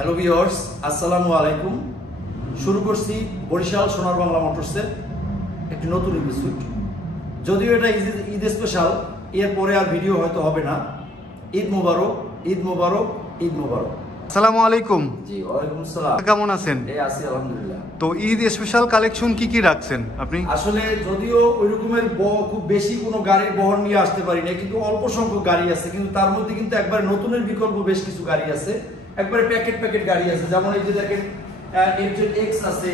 Hello viewers, আসসালামু আলাইকুম। শুরু করছি বরিশাল সোনার বাংলা মোটরসের একটি নতুন এপিসোড। যদিও এটা ঈদ স্পেশাল, এরপরে আর ভিডিও হয়তো হবে না। ঈদ মোবারক, ঈদ মোবারক, ঈদ মোবারক। আসসালামু আলাইকুম। জি, ওয়ালাইকুম আসসালাম। কেমন আছেন? এই আছি আলহামদুলিল্লাহ। তো ঈদ স্পেশাল কালেকশন কি কি রাখছেন আপনি? আসলে যদিও ওই রকমের খুব বেশি কোনো গাড়ির বহর নিয়ে আসতে পারি না, কিন্তু অল্প সংখ্যক গাড়ি আছে, কিন্তু তার মধ্যে কিন্তু একবার নতুনের বিকল্প বেশ কিছু গাড়ি আছে, একবারে প্যাকেট গাড়ি আছে। যেমন এই যে দেখেন FZX আছে,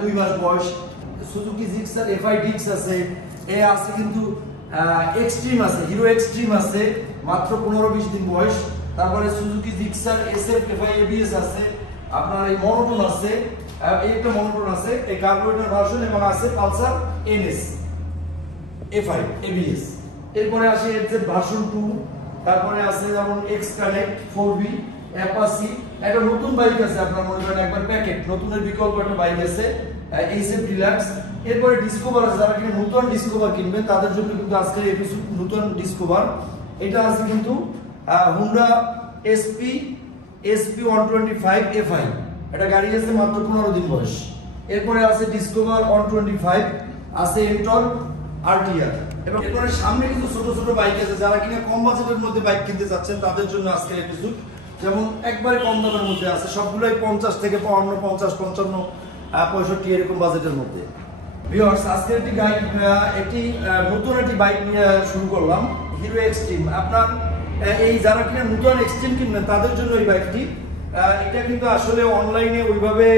2 মাস বয়স। সুজুকি জিক্সার FI ডিক্স আছে, আছে কিন্তু এক্সট্রিম আছে, হিরো এক্সট্রিম আছে, মাত্র 15-20 দিন বয়স। তারপরে Suzuki Gixxer SF FI ABS আছে, আপনার এই মনোটন আছে, এইটা মনোটন আছে, এই কার্বোরেটর ভার্সন, এবং আছে পালসার NS FI ABS। এরপরে আসে FZ ভার্সন 2, তারপরে আছে যেমন X Connect 4V, অ্যাপাচি। একটা নতুন বাইক আছে, আপনার মনে করেন একবার প্যাকেট নতুনের বিকল্প একটা বাইক আছে, এইচএফ ডিলাক্স। এরপরে ডিসকভার আছে, যারা কিনা নতুন ডিসকভার কিনবেন তাদের জন্য কিন্তু আজকের এপিসোড নতুন ডিসকভার। এটা আছে কিন্তু হুন্ডা SP 125 FI, এটা গাড়ি আছে মাত্র 15 দিন বয়স। এরপরে আছে ডিসকভার 125, আছে এন্টর RTR। এবং এরপরে সামনে কিন্তু ছোট ছোট বাইক আছে, যারা কিনা কম বাজেটের মধ্যে বাইক কিনতে চাচ্ছেন তাদের জন্য আজকের এপিসোড। যেমন একবারে কম দামের মধ্যে আছে, সবগুলোই 50 থেকে 52, 50, 55, 65 এরকম বাজেটের মধ্যে। ভিউয়ার্স, আজকে একটি নতুন একটি বাইক নিয়ে শুরু করলাম, হিরো এক্সট্রিম। আপনার এই যারা কিনা নতুন এক্সট্রিম কিনবেন তাদের জন্য এই বাইকটি। এটা কিন্তু আসলে অনলাইনে ওইভাবে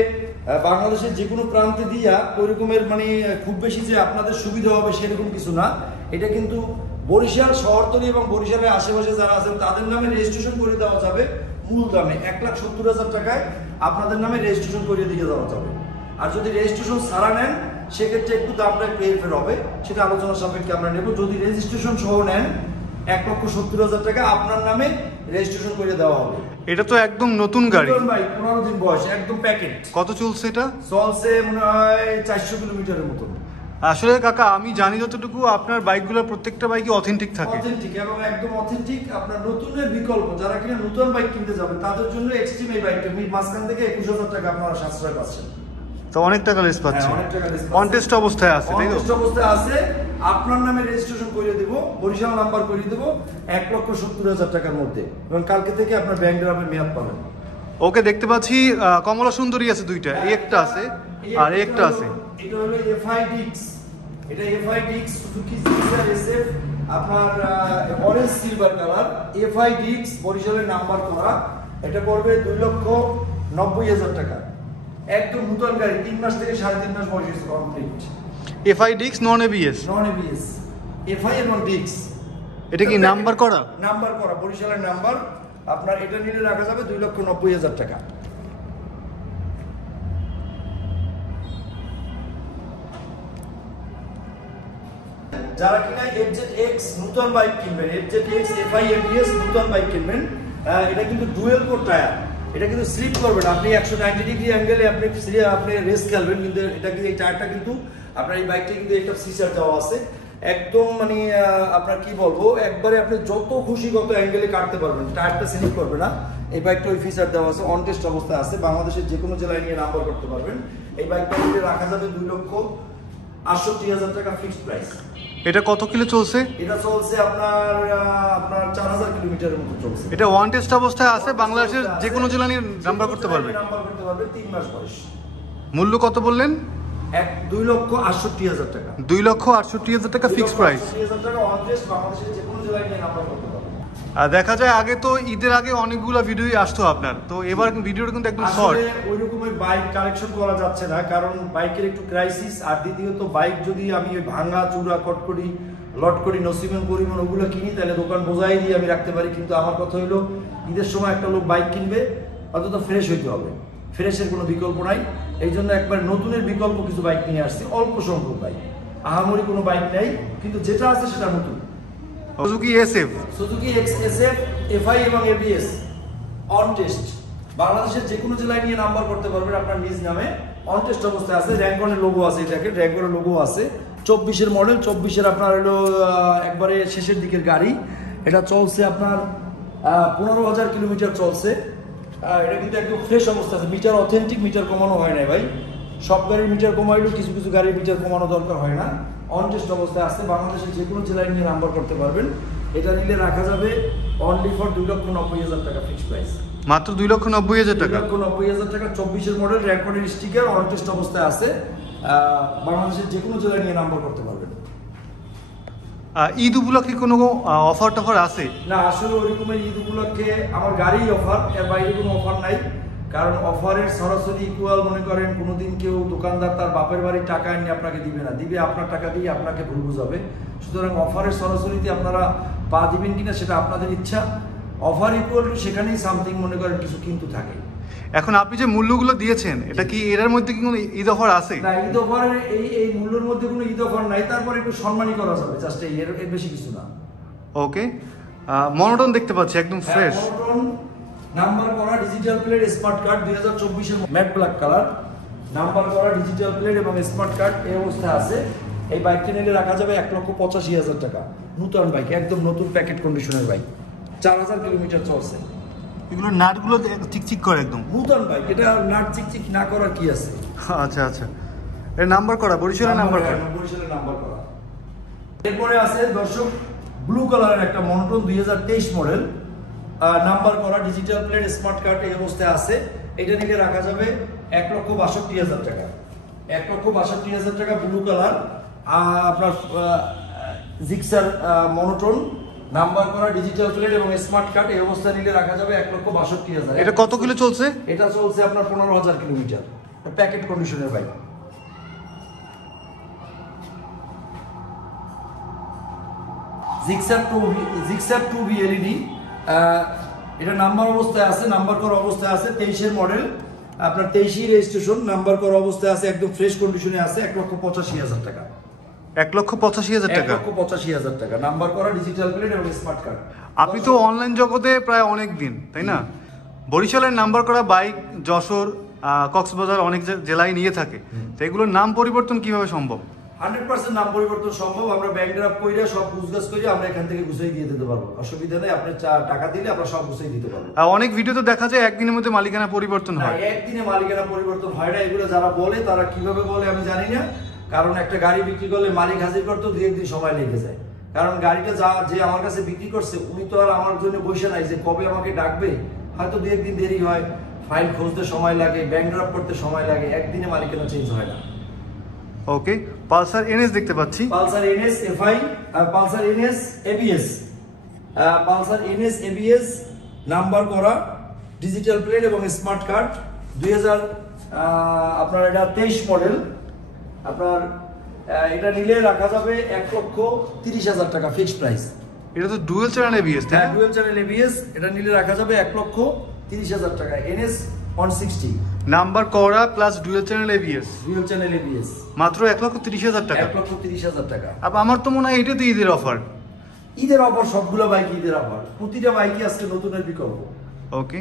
বাংলাদেশের যে কোনো প্রান্তে দিয়া ওই রকমের মানে খুব বেশি যে আপনাদের সুবিধা হবে সেরকম কিছু না। এটা কিন্তু বরিশাল শহরতলি এবং বরিশালের আশেপাশে যারা আছেন তাদের নামে রেজিস্ট্রেশন করে দেওয়া যাবে মূল দামে 1,70,000 টাকায় আপনাদের নামে রেজিস্ট্রেশন করিয়ে দিয়ে দেওয়া যাবে। আর যদি রেজিস্ট্রেশন ছাড়া নেন সেক্ষেত্রে একটু দামটা একটু হেরফের হবে, সেটা আলোচনা সাপেক্ষে আমরা নেব। যদি রেজিস্ট্রেশন সহ নেন 1,70,000 টাকা আপনার নামে রেজিস্ট্রেশন করে দেওয়া হবে। এটা তো একদম নতুন গাড়ি, 15 দিন বয়স, একদম প্যাকেট। কত চলছে এটা? চলছে মনে হয় 400 কিলোমিটারের মতো। আসলে কাকা আমি জানি যতটুকু আপনার বাইকগুলোর প্রত্যেকটা বাইকই অথেন্টিক থাকে, অথেন্টিক এবং একদম অথেন্টিক। আপনার নতুনের বিকল্প যারা কিনা নতুন বাইক কিনতে যাবেন তাদের জন্য এক্সট্রিম এই বাইকটা মাঝখান থেকে 21,000 টাকা আপনারা সাশ্রয় পাচ্ছেন। তো অনেক টাকা লেস পাচ্ছে, অনেক টাকা লেস পাচ্ছে। কন্টেস্ট অবস্থায় আছে, তাই তো? কন্টেস্ট অবস্থায় আছে, আপনার নামে রেজিস্ট্রেশন করে দেব, বরিশাল নাম্বার করে দেব 1,70,000 টাকার মধ্যে, এবং কালকে থেকে আপনার ব্যাংক ড্রাফের মেয়াদ পাবেন। ওকে, দেখতে পাচ্ছি কমলা সুন্দরী আছে দুইটা, এই একটা আছে আর এই একটা আছে। এটা হলো FI ডিক্স, এটা FI ডিক্স সুজুকি জিক্সার SF, আপনার অরেঞ্জ সিলভার কালার FI ডিক্স, বরিশালের নাম্বার করা। এটা পড়বে 2,90,000 টাকা। একদম নতুন গাড়ি, 3 মাস থেকে 3.5 মাস বয়স কমপ্লিট। FI ডিক্স নন ABS, FI এবং ডিক্স। এটা কি নাম্বার করা? নাম্বার করা, বরিশালের নাম্বার। আপনার এটা নিলে রাখা যাবে 2,90,000 টাকা। যারা কিনা FZX নতুন বাইক কিনবেন, FZX FI ABS নতুন বাইক কিনবেন, এটা কিন্তু ডুয়েল কোর টায়ার, এটা কিন্তু স্লিপ করবে না। আপনি 190 ডিগ্রি অ্যাঙ্গেলে আপনি রেস খেলবেন, কিন্তু এটা কিন্তু এই টায়ারটা কিন্তু আপনার এই বাইকটা কিন্তু একটা ফিচার দেওয়া আছে, একদম মানে আপনার কি বলবো, একবারে আপনি যত খুশি কত অ্যাঙ্গেলে কাটতে পারবেন, টায়ারটা স্লিপ করবে না। এই বাইকটা ওই ফিচার দেওয়া আছে, অন টেস্ট অবস্থায় আছে, বাংলাদেশের যে কোনো জেলায় নিয়ে নাম্বার করতে পারবেন। এই বাইকটা নিয়ে রাখা যাবে 2,68,000 টাকা ফিক্সড প্রাইস। এটা কত কিলো চলছে? এটা চলছে আপনার 4,000 কিলোমিটারের মতো চলছে। এটা ওয়ান টেস্ট অবস্থায় আছে, বাংলাদেশের যে কোনো জেলা নিয়ে নাম্বার করতে পারবে। 3 মাস বয়স। মূল্য কত বললেন? 2,68,000 টাকা। 2,68,000 টাকা ফিক্সড প্রাইস। 2,68,000 টাকা অন টেস্ট, বাংলাদেশের যে কোনো জেলায় নিয়ে নাম্বার করতে পারবে। আর দেখা যায় আগে তো ঈদের আগে অনেকগুলো ভিডিওই আসতো আপনার, তো এবার ভিডিওটা কিন্তু একদম শর্ট। আসলে ওই রকমের বাইক কালেকশন করা যাচ্ছে না, কারণ বাইকের একটু ক্রাইসিস। আর দ্বিতীয়ত বাইক যদি আমি ওই ভাঙা চূড়া কটকরি লটকরি নসিবেন পরিমাণ ওগুলো কিনি তাহলে দোকান বোঝাই দিয়ে আমি রাখতে পারি, কিন্তু আমার কথা হলো ঈদের সময় একটা লোক বাইক কিনবে অন্তত ফ্রেশ হইতে হবে, ফ্রেশের কোনো বিকল্প নাই। এই জন্য একবার নতুনের বিকল্প কিছু বাইক নিয়ে আসছি, অল্প সংখ্যক বাইক, আহামরি কোনো বাইক নেই, কিন্তু যেটা আছে সেটা নতুন। Suzuki SF, Suzuki SF FI এবং ABS অন টেস্ট, বাংলাদেশের যে কোনো জেলায় নিয়ে নাম্বার করতে পারবেন আপনার নিজ নামে, অন টেস্ট অবস্থায় আছে। র্যাঙ্কনের লোগো আছে, এটাকে র্যাঙ্কনের লোগো আছে। 24-এর মডেল, 24-এর আপনার হলো একবারে শেষের দিকের গাড়ি। এটা চলছে আপনার 15,000 কিলোমিটার চলছে। এটা কিন্তু একদম ফ্রেশ অবস্থা আছে, মিটার অথেন্টিক, মিটার কমানো হয় না ভাই। সব গাড়ির মিটার কমাইলেও কিছু কিছু গাড়ির মিটার কমানো দরকার হয় না, অন টেস্ট অবস্থায় আছে। বাংলাদেশের যে কোনো জেলায় নিয়ে নাম্বার করতে পারবেন। এটা নিলে রাখা যাবে অনলি ফর 2,90,000 টাকা ফিক্সড প্রাইস। মাত্র 2,90,000 টাকা। 2,90,000 টাকা, 24-এর মডেল, রেকর্ডের স্টিকার, অন টেস্ট অবস্থায় আছে। বাংলাদেশের যে কোনো জেলায় নিয়ে নাম্বার করতে পারবেন। ঈদ উপলক্ষে কোনো অফার টফার আছে? না, আসলে ওইরকমের ঈদ উপলক্ষে আমার গাড়িই অফার, এর বাইরে কোনো অফার নাই। কারণ অফারের সরাসরি ইকুয়াল মনে করেন কোনোদিন কেউ দোকানদার তার বাপের বাড়ির টাকা এনে আপনাকে দিবে না, দিবে আপনার টাকা দিয়ে আপনাকে ভুল বুঝাবে। সুতরাং অফারের সরাসরিতে আপনারা পা দিবেন কিনা সেটা আপনাদের ইচ্ছা। অফার ইকুয়াল টু সেখানেই সামথিং মনে করেন কিছু কিন্তু থাকে। এখন আপনি যে মূল্যগুলো দিয়েছেন এটা কি এর মধ্যে কি কোনো ঈদ অফার আছে? না, ঈদ অফারের এই মূল্যের মধ্যে কোনো ঈদ অফার নাই, তারপর একটু সম্মানই করা যাবে, জাস্ট এর বেশি কিছু না। ওকে, মনোটন দেখতে পাচ্ছি একদম ফ্রেশ। মনোটন নাম্বার করা ডিজিটাল প্লেট স্মার্ট কার্ড 2024-এর ম্যাট ব্ল্যাক কালার, নাম্বার করা ডিজিটাল প্লেট এবং স্মার্ট কার্ড এই অবস্থায় আছে। এই বাইকটা নিলে রাখা যাবে 1,85,000 টাকা। নতুন বাইক, একদম নতুন প্যাকেট কন্ডিশনের বাইক, 4,000 কিলোমিটার চলছে। এগুলো নাটগুলো চিকচিক করে একদম নতুন বাইক, এটা নাট চিকচিক না করার কি আছে? আচ্ছা আচ্ছা, এর নাম্বার করা, বরিশালের নাম্বার করা। বরিশালের নাম্বার করা। এরপরে আছে দর্শক ব্লু কালারের একটা মনোটন 2023 মডেল, নাম্বার করা ডিজিটাল প্লেট স্মার্ট কার্ড এই অবস্থায় আছে। এটা নিলে রাখা যাবে 1,62,000 টাকা। 1,62,000 টাকা ব্লু কালার। আপনার জিক্সার মনোটন, নাম্বার করা ডিজিটাল প্লেট এবং স্মার্ট কার্ড এই অবস্থায় নিলে রাখা যাবে 1,62,000। এটা কত কিলো চলছে? এটা চলছে আপনার 15,000 কিলোমিটার, প্যাকেট কন্ডিশনের বাইক। জিক্সার 2V এলইডি, এটা নাম্বার অবস্থায় আছে, নাম্বার করা অবস্থায় আছে, 23-এর মডেল, আপনার 23 রেজিস্ট্রেশন, নাম্বার করা অবস্থায় আছে, একদম ফ্রেশ কন্ডিশনে আছে। 1,85,000 টাকা। 1,85,000 টাকা। 1,85,000 টাকা, নাম্বার করা ডিজিটাল প্লেট এবং স্মার্ট কার্ড। আপনি তো অনলাইন জগতে প্রায় অনেক দিন, তাই না? বরিশালের নাম্বার করা বাইক যশোর, কক্সবাজার অনেক জেলায় নিয়ে থাকে, তো এগুলোর নাম পরিবর্তন কিভাবে সম্ভব? 100% নাম পরিবর্তন সম্ভব। আমরা ব্যাংক ড্রাফট কইরা সব গুছগাছ কইরা আমরা এখান থেকে গুছাই দিয়ে দিতে পারবো, অসুবিধা নেই। আপনি টাকা দিলে আমরা সব গুছাই দিতে পারবো। অনেক ভিডিওতে দেখা যায় একদিনের মধ্যে মালিকানা পরিবর্তন হয়। একদিনে মালিকানা পরিবর্তন হয় না, এগুলো যারা বলে তারা কিভাবে বলে আমি জানি না। কারণ একটা গাড়ি বিক্রি করলে মালিক হাজির করতে 2-1 দিন সময় লেগে যায়। কারণ গাড়িটা যে আমার কাছে বিক্রি করছে উনি তো আর আমার জন্য বসে নাই যে কবে আমাকে ডাকবে, হয়তো 2-1 দিন দেরি হয়, ফাইল খুঁজতে সময় লাগে, ব্যাংক ড্রাফট করতে সময় লাগে, একদিনে মালিকানা চেঞ্জ হয় না। ওকে, পালসার এনএস দেখতে পাচ্ছি, Pulsar NS FI, Pulsar NS ABS, Pulsar NS ABS, number করা ডিজিটাল প্লেট এবং স্মার্ট কার্ড 2000 আপনার এটা 23 মডেল। আপনার এটা নিলে রাখা যাবে 1,30,000 টাকা ফিক্সড প্রাইস। এটা তো ডুয়াল চ্যানেল এবিএস, তাই না? ডুয়াল চ্যানেল এবিএস, এটা নিলে রাখা যাবে 1,30,000 টাকা। এনএস 160, নাম্বার করা plus dual channel ABS, dual channel ABS, মাত্র 1,30,000 টাকা। 1,30,000 টাকা। আমার তো মনে হয় এটা তো ঈদের অফার। ঈদের অফার, সবগুলো বাইক ঈদের অফার, প্রতিটা বাইকই আজকে নতুনের বিকল্প। ওকে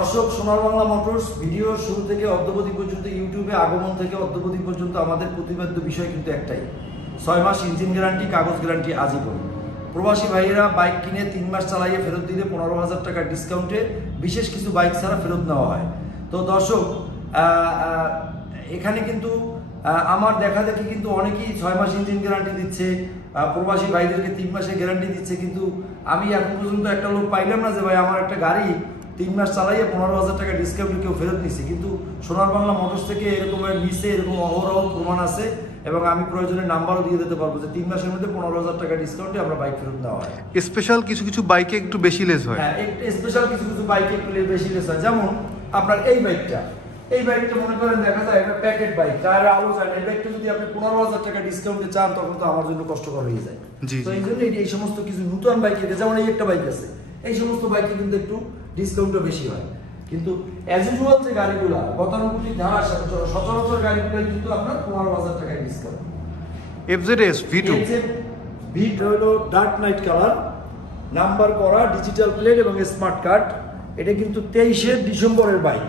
দর্শক, সোনার বাংলা মোটরস ভিডিও শুরু থেকে অদ্যবধি পর্যন্ত, ইউটিউবে আগমন থেকে অদ্যবধি পর্যন্ত আমাদের প্রতিপাদ্য বিষয় কিন্তু একটাই, 6 মাস ইঞ্জিন গ্যারান্টি, কাগজ গ্যারান্টি আজীবন। প্রবাসী ভাইয়েরা বাইক কিনে 3 মাস চালাইয়ে ফেরত দিলে 15,000 টাকার ডিসকাউন্টে বিশেষ কিছু বাইক ছাড়া ফেরত নেওয়া হয়। তো দর্শক, এখানে কিন্তু আমার দেখা দেখি কিন্তু অনেকেই 6 মাস ইঞ্জিন গ্যারান্টি দিচ্ছে, প্রবাসী ভাইদেরকে 3 মাসের গ্যারান্টি দিচ্ছে, কিন্তু আমি এখন পর্যন্ত একটা লোক পাইলাম না যে ভাই আমার একটা গাড়ি 3 মাস চালাইয়ে 15,000 টাকা ডিসকাউন্টে কেউ ফেরত নিচ্ছে। কিন্তু সোনার বাংলা মোটরস থেকে এরকমের নিচে এরকম অহরহ প্রমাণ আছে, এবং আমি প্রয়োজনে নাম্বারও দিয়ে দিতে পারবো যে 3 মাসের মধ্যে 15,000 টাকা ডিসকাউন্টে আমরা বাইক ফেরত দেওয়া হয়। স্পেশাল কিছু কিছু বাইকে একটু বেশি লেস হয়। হ্যাঁ, স্পেশাল কিছু কিছু বাইকে একটু বেশি লেস হয়। যেমন আপনার এই বাইকটা মনে করেন দেখা যায় একটা প্যাকেট বাইক, টায়ারে আলো যায় না, এই বাইকটা যদি আপনি 15,000 টাকা ডিসকাউন্টে চান তখন তো আমার জন্য কষ্টকর হয়ে যায়। তো এই জন্য এই সমস্ত কিছু নতুন বাইকে, যেমন এই একটা বাইক আছে, এই সমস্ত বাইকে কিন্তু একটু ডিসকাউন্টও বেশি হয়। কিন্তু অ্যাজ ইউজুয়াল যে গাড়িগুলো গতানুগতিক ধারার সাথে সচরাচর গাড়িগুলো কিন্তু আপনার 15,000 টাকায় ডিসকাউন্ট। এফজেডএস V2 হলো ডার্ক নাইট কালার, নাম্বার করা ডিজিটাল প্লেট এবং স্মার্ট কার্ড। এটা কিন্তু 23 ডিসেম্বরের বাইক,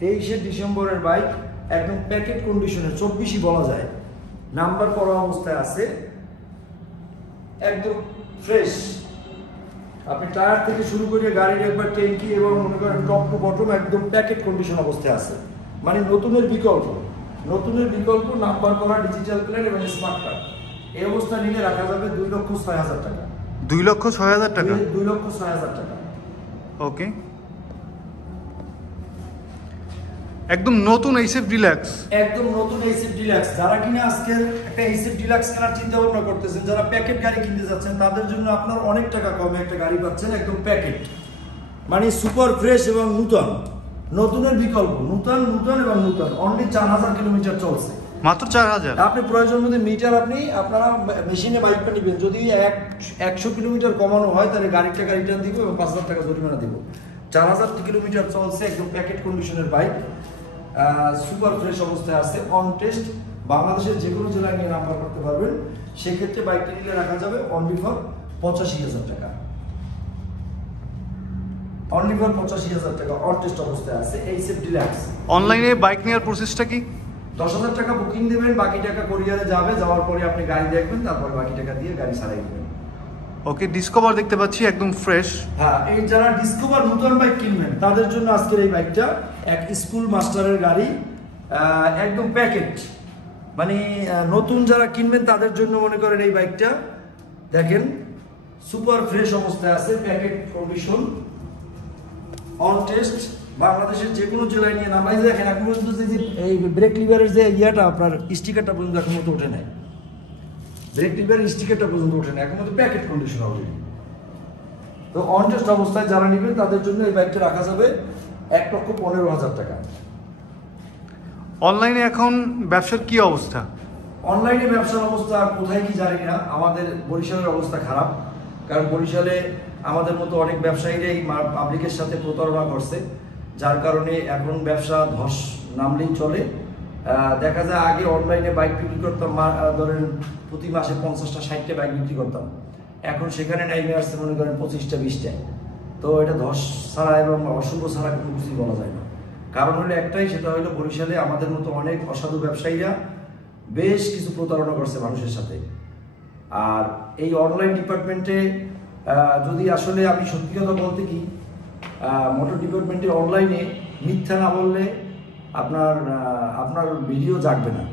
23 ডিসেম্বরের বাইক, একদম প্যাকেট কন্ডিশনে, 24ই বলা যায়, নাম্বার করা অবস্থায় আছে, একদম ফ্রেশ। আপনি টায়ার থেকে শুরু করে গাড়ির একবার ট্যাঙ্কি এবং মনে করেন টপ টু বটম একদম প্যাকেট কন্ডিশন অবস্থায় আছে। মানে নতুনের বিকল্প, নাম্বার করা ডিজিটাল প্লেট এবং স্মার্ট কার্ড এই অবস্থা নিয়ে রাখা যাবে 2,06,000 টাকা। 2,06,000 টাকা? 2,06,000 টাকা। ওকে, একদম নতুন এইচএফ ডিলাক্স। একদম নতুন এইচএফ ডিলাক্স। যারা কিনা আজকে একটা এইচএফ ডিলাক্স কেনার চিন্তা ভাবনা করতেছেন, যারা প্যাকেট গাড়ি কিনতে যাচ্ছেন, তাদের জন্য আপনার অনেক টাকা কমে একটা গাড়ি পাচ্ছেন একদম প্যাকেট, মানে সুপার ফ্রেশ এবং নূতন। নতুনের বিকল্প, নূতন এবং নূতন। অনলি 4,000 কিলোমিটার চলছে, মাত্র 4,000। আপনি প্রয়োজন মতো মিটার আপনারা মেশিনে বাইকটা নেবেন, যদি 100 কিলোমিটার কমানো হয় তাহলে গাড়ির টাকা রিটার্ন দিব এবং 5,000 টাকা জরিমানা দিব। 4,000 কিলোমিটার চলছে, একদম প্যাকেট কন্ডিশনের বাইক, সুপার ফ্রেশ অবস্থায় আছে, অন টেস্ট। বাংলাদেশের যে কোনো জেলায় নিয়ে নাম্বার করতে পারবেন। সেক্ষেত্রে বাইকটি নিলে রাখা যাবে অনলি ফর 85,000 টাকা। অনলি ফর 85,000 টাকা অন টেস্ট অবস্থায় আছে এইচএফ ডিলাক্স। অনলাইনে বাইক নেওয়ার প্রসেসটা কি? 10,000 টাকা বুকিং দেবেন, বাকি টাকা কুরিয়ারে যাবে, যাওয়ার পরে আপনি গাড়ি দেখবেন, তারপরে বাকি টাকা দিয়ে গাড়ি ছাড়াই দেবেন। ওকে, ডিসকভার দেখতে পাচ্ছি একদম ফ্রেশ। হ্যাঁ, এই যারা ডিসকভার নতুন বাইক কিনবেন তাদের জন্য আজকের এই বাইকটা এক স্কুল মাস্টারের গাড়ি, একদম প্যাকেট, মানে নতুন যারা কিনবেন তাদের জন্য মনে করেন এই বাইকটা দেখেন সুপার ফ্রেশ অবস্থায় আছে, প্যাকেট কন্ডিশন, অন টেস্ট। বাংলাদেশের যে কোনো জেলায় নিয়ে নামাই দেখেন এখন পর্যন্ত যে এই ব্রেক লিভারের যে ইয়াটা আপনার স্টিকারটা পর্যন্ত এখন মতো ওঠে নাই, ব্রেক লিভারের স্টিকারটা পর্যন্ত ওঠে না, এখন মতো প্যাকেট কন্ডিশন অলরেডি। তো অন টেস্ট অবস্থায় যারা নেবেন তাদের জন্য এই বাইকটা রাখা যাবে 1,15,000 টাকা। অনলাইনে এখন ব্যবসার কি অবস্থা? অনলাইনে ব্যবসার অবস্থা কোথায় কি জানি না, আমাদের বরিশালের অবস্থা খারাপ, কারণ বরিশালে আমাদের মতো অনেক ব্যবসায়ীরাই পাবলিকের সাথে প্রতারণা করছে, যার কারণে এখন ব্যবসা ধস নামলেই চলে। দেখা যায় আগে অনলাইনে বাইক বিক্রি করতাম, ধরেন প্রতি মাসে 50টা 60টা বাইক বিক্রি করতাম, এখন সেখানে নেমে আসছে মনে করেন 25টা 20টা। তো এটা ধস ছাড়া এবং অশুভ ছাড়া কোনো কিছুই বলা যায় না। কারণ হলো একটাই, সেটা হলো বরিশালে আমাদের মতো অনেক অসাধু ব্যবসায়ীরা বেশ কিছু প্রতারণা করছে মানুষের সাথে। আর এই অনলাইন ডিপার্টমেন্টে যদি আসলে আমি সত্যি কথা বলতে কি, মোটর ডিপার্টমেন্টে অনলাইনে মিথ্যা না বললে আপনার ভিডিও জাগবে না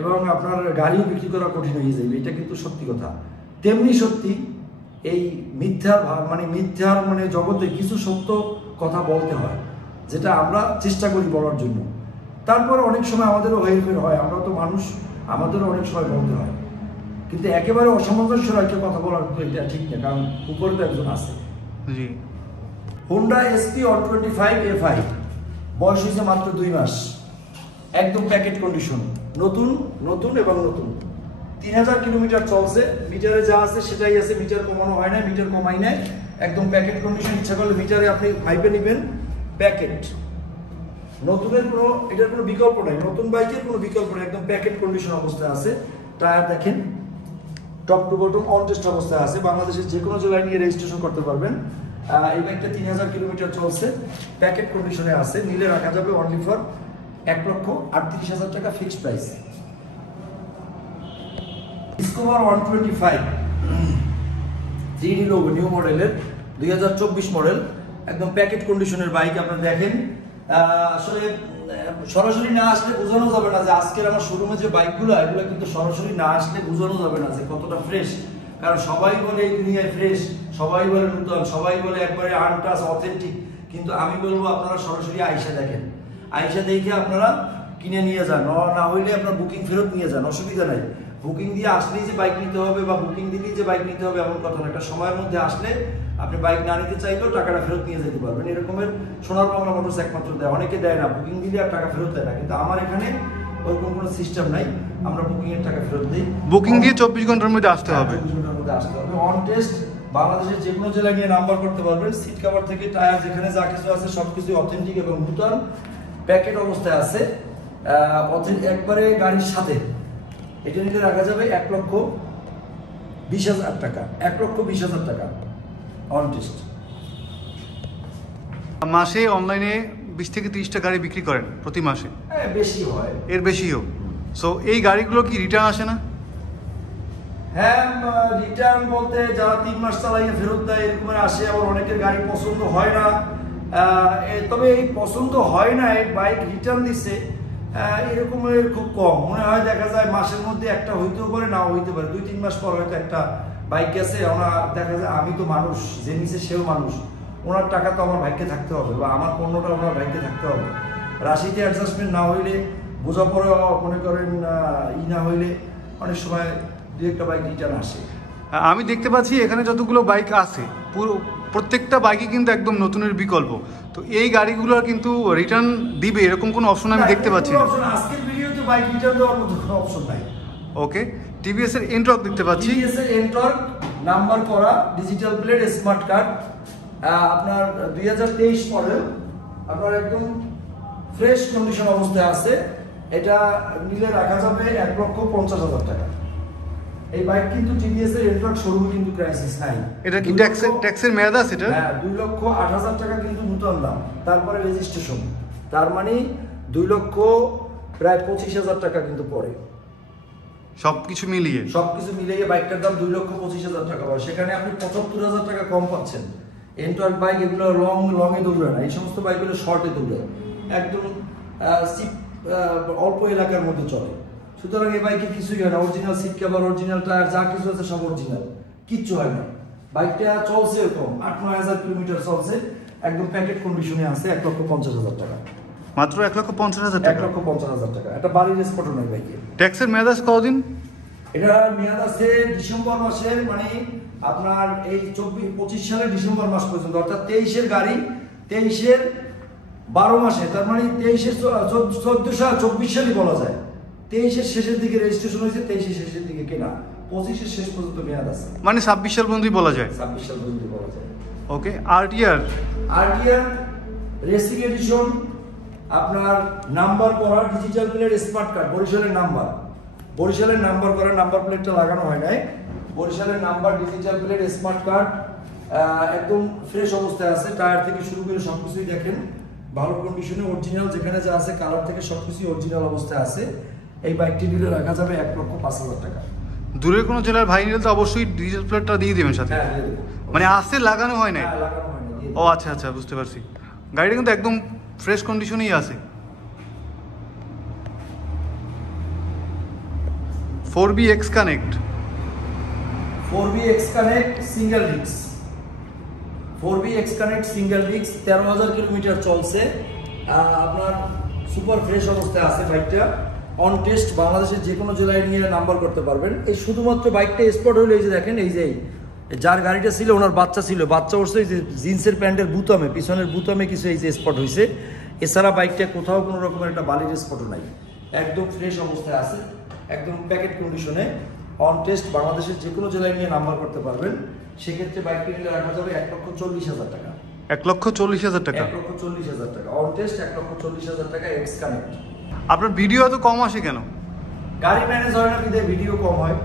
এবং আপনার গাড়িও বিক্রি করা কঠিন হয়ে যাবে, এটা কিন্তু সত্যি কথা। তেমনি সত্যি এই মিথ্যার জগতে কিছু সত্য কথা বলতে হয়, যেটা আমরা চেষ্টা করি বলার জন্য। তারপর অনেক সময় আমাদেরও হেরফের হয়, আমরা তো মানুষ, আমাদেরও অনেক সময় বলতে হয়, কিন্তু একেবারে অসামঞ্জস্য রাখতে কথা বলার তো এটা ঠিক না, কারণ উপরে তো একজন আছে। জি, হোন্ডা এসপি 125 FI, বয়স হয়েছে মাত্র 2 মাস, একদম প্যাকেট কন্ডিশন, নতুন এবং নতুন। 3,000 কিলোমিটার চলছে, মিটারে যা আছে সেটাই আছে, মিটার কমানো হয় না, মিটার কমাই নাই, একদম প্যাকেট কন্ডিশন। ইচ্ছা করলে মিটারে আপনি ভাইবে নেবেন, প্যাকেট। এটার কোনো বিকল্প নাই, নতুন বাইকের কোনো বিকল্প নেই, একদম প্যাকেট কন্ডিশন অবস্থায় আছে। টায়ার দেখেন top to bottom on test অবস্থায় আছে, বাংলাদেশের যে কোনো জেলায় নিয়ে রেজিস্ট্রেশন করতে পারবেন। এই বাইকটা 3,000 কিলোমিটার চলছে, প্যাকেট কন্ডিশনে আছে, নিলে রাখা যাবে অনলি ফর 1,38,000 টাকা fixed price. Discover 125 3D logo, new মডেলের, 2024 মডেল, একদম প্যাকেট কন্ডিশনের বাইক। আপনারা দেখেন, আসলে সরাসরি না আসলে বোঝানো যাবে না যে আজকের আমার শোরুমে যে বাইকগুলো, এগুলো কিন্তু সরাসরি না আসলে বোঝানো যাবে না যে কতটা ফ্রেশ। কারণ সবাই বলে এই দুনিয়ায় ফ্রেশ, সবাই বলে নতুন, সবাই বলে একবারে আনটাচ অথেন্টিক, কিন্তু আমি বলবো আপনারা সরাসরি আইসা দেখেন, আইসা দেখে আপনারা কিনে নিয়ে যান, না হইলে আপনার বুকিং ফেরত নিয়ে যান, অসুবিধা নাই। বুকিং দিয়ে আসলেই যে বাইক নিতে হবে বা বুকিং দিলেই যে বাইক নিতে হবে এমন কথা না, একটা সময়ের মধ্যে আসলে আপনি বাইক না নিতে চাইলেও টাকাটা ফেরত নিয়ে যেতে পারবেন। এরকমের সোনার বাংলা মোটরস একমাত্র দেয়, অনেকে দেয় না, বুকিং দিলে আর টাকা ফেরত দেয় না, কিন্তু আমার এখানে ওরকম কোনো সিস্টেম নাই, আমরা বুকিং এর টাকা ফেরত দিই। বুকিং দিয়ে 24 ঘন্টার মধ্যে আসতে হবে, 24 ঘন্টার মধ্যে আসতে হবে। অন টেস্ট, বাংলাদেশের যে কোনো জেলায় নিয়ে নাম্বার করতে পারবেন। সিট কভার থেকে টায়ার যেখানে যা কিছু আছে সবকিছু অথেন্টিক এবং নতুন প্যাকেট অবস্থায় আছে, একবারে গাড়ির সাথে। এটা নিতে রাখা যাবে 1,20,000 টাকা, 1,20,000 টাকা অন টেস্ট। মাসে অনলাইনে 20 থেকে 30টা গাড়ি বিক্রি করেন প্রতি মাসে? বেশি হয়, এর বেশিও। সো এই গাড়িগুলো কি রিটার্ন আসে না? হ্যাঁ, রিটার্ন বলতে যারা 3 মাস চালাইয়ে ফেরত দেয় এরকমের আসে, আবার অনেকের গাড়ি পছন্দ হয় না। তবে এই পছন্দ হয় না এই বাইক রিটার্ন দিচ্ছে এরকমের খুব কম মনে হয়। দেখা যায় মাসের মধ্যে একটা হইতেও পারে, নাও হইতে পারে, 2-3 মাস পর হয়তো একটা বাইক আছে। ওনার দেখা যায় আমি তো মানুষ, যে নিচে সেও মানুষ, ওনার টাকা তো আমার ভাগ্যে থাকতে হবে বা আমার পণ্যটা ওনার ভাগ্যে থাকতে হবে। রাশিতে অ্যাডজাস্টমেন্ট না হইলে, বোঝাপড়া মনে করেন না হইলে অনেক সময় দু একটা বাইক রিটার্ন আসে। আমি দেখতে পাচ্ছি এখানে যতগুলো বাইক আছে পুরো প্রত্যেকটা বাইকই কিন্তু একদম নতুনের বিকল্প। তো এই গাড়িগুলোর কিন্তু রিটার্ন দিবে এরকম কোনো অপশন আমি দেখতে পাচ্ছি না। আজকের ভিডিওতে বাইক রিটার্ন দেওয়ার মতো কোনো অপশন নাই। ওকে, টিভিএস এর এন্টর্ক দেখতে পাচ্ছি। টিভিএস এর এন্টর্ক নাম্বার করা ডিজিটাল প্লেট স্মার্ট কার্ড, আপনার 2023 মডেল, আপনার একদম ফ্রেশ কন্ডিশন অবস্থায় আছে। এটা নিলে রাখা যাবে 1,50,000 টাকা। এই বাইক কিন্তু টিভিএস এর এন্টর্ক শোরুমে কিন্তু ক্রাইসিস নাই। এটা কি ট্যাক্সের মেয়াদ আছে এটা? হ্যাঁ, 2,08,000 টাকা কিন্তু নতুন দাম, তারপরে রেজিস্ট্রেশন, তার মানে 2,25,000 টাকা কিন্তু পড়ে। সবকিছু মিলিয়ে বাইকটার দাম 2,25,000 টাকা পড়ে। সেখানে আপনি 75,000 টাকা কম পাচ্ছেন। এন্টর্ক বাইক এগুলো লং এ দৌড়ায় না, এই সমস্ত বাইকগুলো শর্টে দৌড়ায়, একদম অল্প এলাকার মধ্যে চলে। সুতরাং এই বাইকে কিছুই হয় না। Original seat cover, original tyre, যা কিছু আছে সব অরিজিনাল, কিচ্ছু হয় না। বাইকটা চলছে এরকম 8-9 হাজার কিলোমিটার চলছে, একদম প্যাকেট কন্ডিশনে আছে। 1,50,000 টাকা মাত্র। 1,50,000 টাকা? 1,50,000 টাকা। এটা বাড়ির স্পটও নয় বাইকে। ট্যাক্সের মেয়াদ আছে কতদিন? এটা মেয়াদ আছে ডিসেম্বর মাসের, মানে আপনার এই 25 সালের ডিসেম্বর মাস পর্যন্ত, অর্থাৎ 23-এর গাড়ি 23-এর 12 মাসে, তার মানে 23-এর 14 সাল 24 সালই বলা যায়। 23-এর শেষের দিকে রেজিস্ট্রেশন হয়েছে, 23-এর শেষের দিকে কেনা, 25-এর শেষ পর্যন্ত মেয়াদ আছে, মানে 26 সাল পর্যন্তই বলা যায়। 26 সাল পর্যন্ত বলা যায়। ওকে, আরটিআর রেসিং এডিশন, আপনার নাম্বার করা ডিজিটাল প্লেট স্মার্ট কার্ড, বরিশালের নাম্বার করা, নাম্বার প্লেটটা লাগানো হয় নাই, বরিশালের number digital plate smart card, একদম ফ্রেশ অবস্থায় আছে। টায়ার থেকে শুরু করে সবকিছুই দেখেন ভালো কন্ডিশনে, অরিজিনাল, যেখানে যা আছে কালার থেকে সবকিছুই অরিজিনাল অবস্থায় আছে। এই বাইকটি নিলে রাখা যাবে 1,05,000 টাকা। দূরের কোনো জেলার ভাই নিলে তো অবশ্যই ডিজিটাল প্লেটটা দিয়ে দেবেন সাথে। হ্যাঁ, দিয়ে দেবো। মানে আসছে, লাগানো হয় নাই? হ্যাঁ, লাগানো হয়নি, দিয়ে দেবো। ও আচ্ছা আচ্ছা, বুঝতে পারছি। গাড়িটা কিন্তু একদম ফ্রেশ কন্ডিশনেই আছে। 4BX connect single disc, 13,000 kilometre চলছে। আপনার সুপার ফ্রেশ অবস্থায় আছে বাইকটা, অন টেস্ট, বাংলাদেশের যে কোনো জেলায় নিয়ে নাম্বার করতে পারবেন। এই শুধুমাত্র বাইকটা স্পট হইলো, এই যে দেখেন, এই যে যার গাড়িটা ছিল ওনার বাচ্চা উঠছে, এই যে জিন্সের প্যান্টের বুতামে, পিছনের বুতামে কিছু এই যে স্পট হয়েছে। এছাড়া বাইকটা কোথাও কোনো রকমের একটা বালির স্পটও নাই, একদম ফ্রেশ অবস্থায় আছে, একদম প্যাকেট কন্ডিশনে, অন টেস্ট, বাংলাদেশের যে কোনো জেলায় নিয়ে নাম্বার করতে পারবেন। সেক্ষেত্রে বাইকটি নিলে রাখা যাবে 1,40,000 টাকা। 1,40,000 টাকা? 1,40,000 টাকা অন টেস্ট, 1,40,000 টাকা এক্স কানেক্ট। আপনার ভিডিও এত কম আসে কেন? গাড়ি ম্যানেজ হয় না, বিধে ভিডিও কম হয়।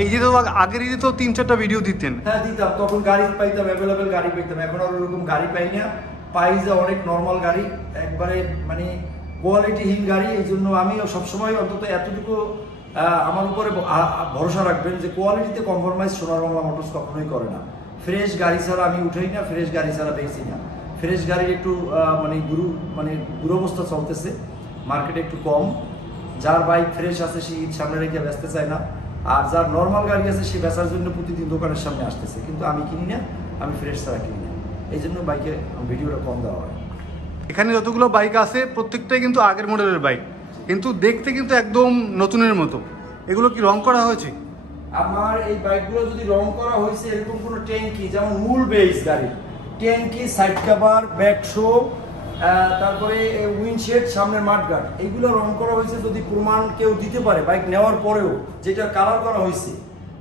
এই যে তো আগের ঈদে তো 3-4টা ভিডিও দিতেন। হ্যাঁ, দিতাম, তখন গাড়ি পাইতাম, অ্যাভেলেবেল গাড়ি পাইতাম। এখন আর ওরকম গাড়ি পাই না, পাই যে অনেক নর্মাল গাড়ি, একবারে মানে কোয়ালিটিহীন গাড়ি। এই জন্য আমি সবসময় অন্তত এতটুকু আমার উপরে ভরসা রাখবেন যে কোয়ালিটিতে কম্প্রোমাইজ সোনার বাংলা মোটরস কখনোই করে না। ফ্রেশ গাড়ি ছাড়া আমি উঠাই না, ফ্রেশ গাড়ি ছাড়া বেশি না। ফ্রেশ গাড়ির একটু দুরবস্থা চলতেছে মার্কেটে, একটু কম। যার বাইক ফ্রেশ আছে সে ঈদ সামনে রেখে বেচতে চায় না, আর যার নর্মাল গাড়ি আছে সে বেচার জন্য প্রতিদিন দোকানের সামনে আসতেছে। কিন্তু আমি কিনি না, আমি ফ্রেশ ছাড়া কিনি না, এই জন্য বাইকে ভিডিওটা কম দেওয়া হয়। এখানে যতগুলো বাইক আছে প্রত্যেকটাই কিন্তু আগের মডেলের বাইক, কিন্তু দেখতে কিন্তু একদম নতুনের মতো। এগুলো কি রং করা হয়েছে? আমার এই বাইকগুলো যদি রং করা হয়েছে, এরকম কোনো ট্যাঙ্কি, যেমন মূল বেস গাড়ি, ট্যাঙ্কি, সাইড কভার, ব্যাক শো, তারপরে উইন্ডশেড, সামনের মাঠগার্ড, এইগুলো রং করা হয়েছে। যদি প্রমাণ কেউ দিতে পারে বাইক নেওয়ার পরেও যেটা কালার করা হয়েছে,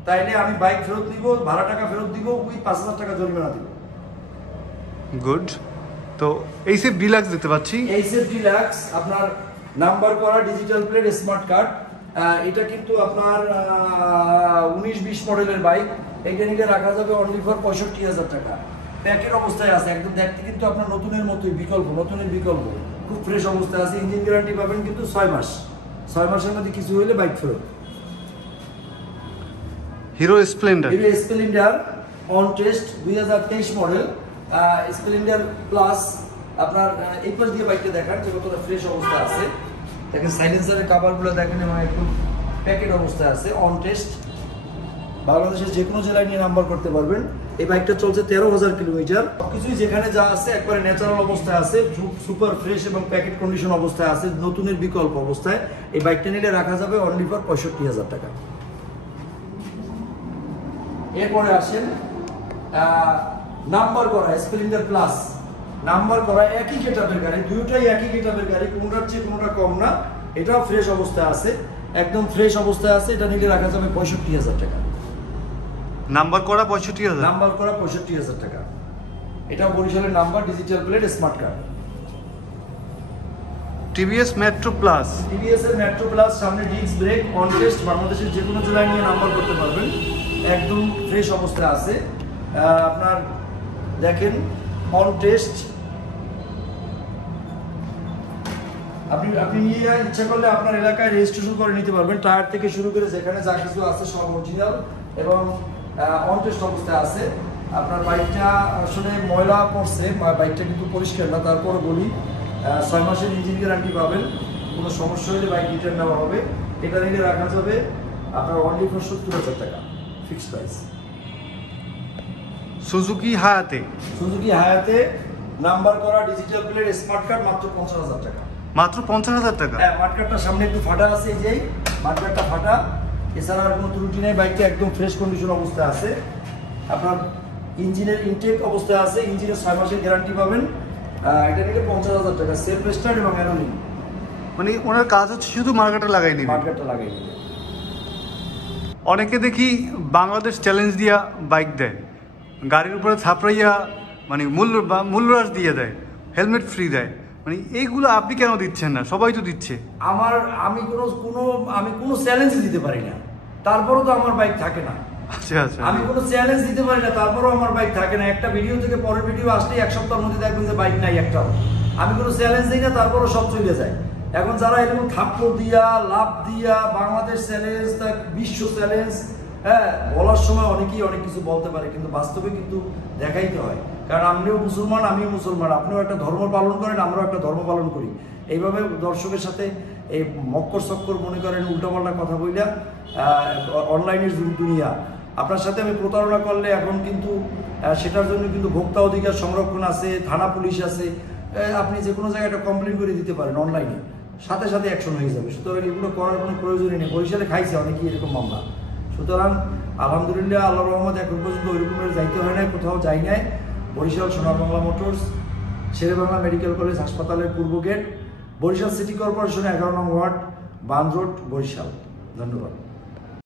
তাইলে আমি বাইক ফেরত দিব, ভাড়া টাকা ফেরত দিব, উইথ 5,000 টাকা জরিমানা দিব। গুড। তো এইসব ডিলাক্স দেখতে পাচ্ছি। এইসব ডিলাক্স আপনার নাম্বার করা ডিজিটাল প্লেট স্মার্ট কার্ড, এটা কিন্তু আপনার 19-20 মডেলের বাইক। এইটা নিলে রাখা যাবে অনলি ফর 65,000 টাকা। প্যাকের অবস্থায় আছে, একদম দেখতে কিন্তু আপনার নতুনের মতোই, নতুনের বিকল্প, খুব ফ্রেশ অবস্থায় আছে। ইঞ্জিন গ্যারান্টি পাবেন কিন্তু 6 মাস। 6 মাসের মধ্যে কিছু হইলে বাইক ফেরত। Hero Splendor. Hero Splendor on test 2023 model Splendor plus. আপনার এই পাশ দিয়ে বাইকটা দেখান যে কতটা ফ্রেশ অবস্থা আছে। দেখেন সাইলেন্সারের কাভারগুলো দেখেন এবং একটু প্যাকেট অবস্থায় আছে। অন টেস্ট, বাংলাদেশের যে কোনো জেলায় নিয়ে নাম্বার করতে পারবেন। এই বাইকটা চলছে 13,000 কিলোমিটার। সবকিছুই যেখানে যা আছে একবারে ন্যাচারাল অবস্থায় আছে, সুপার ফ্রেশ এবং প্যাকেট কন্ডিশন অবস্থায় আছে, নতুনের বিকল্প অবস্থায়। এই বাইকটা নিলে রাখা যাবে অনলি ফর 65,000 টাকা। এরপরে আসেন নাম্বার করা স্প্লেন্ডার প্লাস। নাম্বার করা একই গেটআপের গাড়ি, দুটোই একই গেটআপের গাড়ি, কোনোটার চেয়ে কোনোটা কম না। এটাও ফ্রেশ অবস্থায় আছে, একদম ফ্রেশ অবস্থায় আছে। এটা নিলে রাখা যাবে 65,000 টাকা। নাম্বার করা 65,000। নাম্বার করা 65,000 টাকা। এটা বরিশালের number, digital plate, smart card. TVS metro plus. TVS এর মেট্রো প্লাস, সামনে ডিস্ক ব্রেক, অন টেস্ট, বাংলাদেশের যে কোনো জেলায় নিয়ে নাম্বার করতে পারবেন। একদম ফ্রেশ অবস্থায় আছে। আপনার দেখেন অন টেস্ট। আপনি নিয়ে ইচ্ছা করলে আপনার এলাকায় রেজিস্ট্রেশন করে নিতে পারবেন। টায়ার থেকে শুরু করে যেখানে যা কিছু আছে সব অরিজিনাল এবং অন টেস্ট অবস্থায় আছে। আপনার বাইকটা আসলে ময়লা পড়ছে, বাইকটা কিন্তু পরিষ্কার না, তারপরে বলি 6 মাসের ইঞ্জিন গ্যারান্টি পাবেন। কোনো সমস্যা হলে বাইক রিটার্ন নেওয়া হবে। এটা নিলে রাখা যাবে আপনার অনলি ফর 70,000 টাকা ফিক্সড প্রাইস। সুজুকি হায়াতে। সুজুকি হায়াতে নাম্বার করা, ডিজিটাল প্লেট, স্মার্ট কার্ড, মাত্র 50,000 টাকা। মাত্র 50,000 টাকা? হ্যাঁ, মার্কেটটা সামনে একটু ফাটা আছে, এই যে মার্কেটটা ফাটা, এছাড়া আর কোনো ত্রুটি নেই। বাইকটা একদম ফ্রেশ কন্ডিশন অবস্থায় আছে। আপনার ইঞ্জিনের ইনটেক অবস্থায় আছে, ইঞ্জিনের 6 মাসের গ্যারান্টি পাবেন। এটা নিলে 50,000 টাকা, সেলফ স্টার্ট এবং অ্যানোলিং। মানে ওনার কাজ হচ্ছে শুধু মার্কেটে লাগাই নিবে। মার্কেটটা লাগাই নিবে। অনেকে দেখি বাংলাদেশ চ্যালেঞ্জ দিয়া বাইক দেয়, গাড়ির উপরে থাপড়াইয়া মানে মূল্যহ্রাস দিয়ে দেয়, হেলমেট ফ্রি দেয়। মানে এইগুলো আপনি কেন দিচ্ছেন না? সবাই তো দিচ্ছে। আমি কোনো চ্যালেঞ্জ দিতে পারি না, তারপরেও তো আমার বাইক থাকে না। আচ্ছা আচ্ছা। আমি কোনো চ্যালেঞ্জ দিতে পারি না, তারপরেও আমার বাইক থাকে না। একটা ভিডিও থেকে পরের ভিডিও আসলেই 1 সপ্তাহের মধ্যে দেখবেন যে বাইক নাই একটাও। আমি কোনো চ্যালেঞ্জ দিই না, তারপরেও সব চলে যায়। এখন যারা এরকম থাপ্পড় দিয়া, লাভ দিয়া, বাংলাদেশ চ্যালেঞ্জ, বিশ্ব চ্যালেঞ্জ, হ্যাঁ, বলার সময় অনেকেই অনেক কিছু বলতে পারে, কিন্তু বাস্তবে কিন্তু দেখাইতে হয়। কারণ আপনিও মুসলমান, আমিও মুসলমান, আপনিও একটা ধর্ম পালন করেন, আমরাও একটা ধর্ম পালন করি। এইভাবে দর্শকের সাথে এই মক্কর চক্কর মনে করেন উল্টাপাল্টা কথা বইলা, অনলাইনের দুনিয়া, আপনার সাথে আমি প্রতারণা করলে এখন কিন্তু সেটার জন্য কিন্তু ভোক্তা অধিকার সংরক্ষণ আছে, থানা পুলিশ আছে। আপনি যে কোনো জায়গায় একটা কমপ্লেন করে দিতে পারেন অনলাইনে, সাথে সাথে অ্যাকশন হয়ে যাবে। সুতরাং এগুলো করার কোনো প্রয়োজনই নেই। বরিশালে খাইছে অনেকেই এরকম মামলা। সুতরাং আলহামদুলিল্লাহ, আল্লাহর রহমতে এখন পর্যন্ত ওই রকমের যাইতে হয় না, কোথাও যাই নাই। Barishal Sonar Bangla motors, Sher-e-Bangla medical college হাসপাতালের পূর্ব গেট, বরিশাল সিটি কর্পোরেশন 11 নং ওয়ার্ড, বান রোড, বরিশাল। ধন্যবাদ।